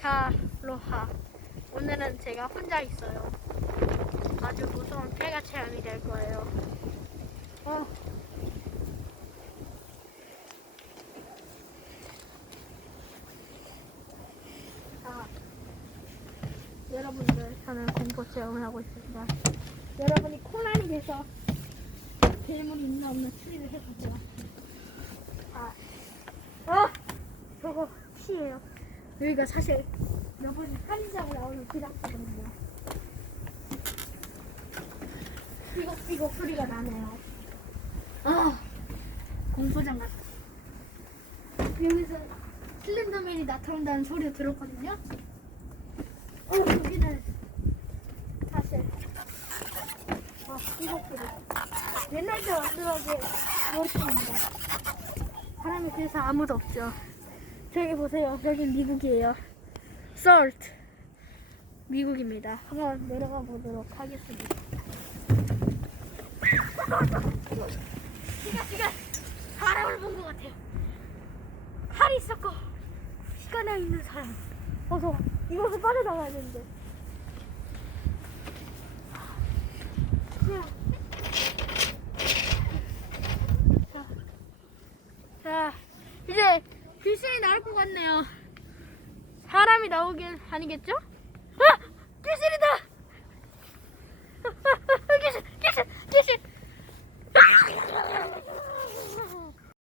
자, 로하. 오늘은 제가 혼자 있어요. 아주 무서운 폐가 체험이 될 거예요. 어. 자, 여러분들, 저는 공포 체험을 하고 있습니다. 여러분이 코난이 돼서 괴물이 있나 없나 추리를 해보세요. 아, 어! 저거 피예요. 여기가 사실 여러분 한의사고 나오는 기락거든요. 삐걱삐걱 소리가 나네요. 아, 공포장 같아. 여기서 슬렌더맨이 나타난다는 소리를 들었거든요. 어, 여기는 사실 아, 삐걱삐걱. 옛날에 만들어진 머리입니다. 사람이 그래서 아무도 없죠. 저기 보세요. 여기 미국이에요. 솔트. 미국입니다. 한번 내려가 보도록 하겠습니다. 지가 지가 사람을 본 것 같아요. 칼이 있었고 시간에 있는 사람. 어서 이곳을 빠져나가야 되는데. 자, 자, 이제 귀신이 나올 것 같네요. 사람이 나오긴 아니겠죠? 아! 귀신이다!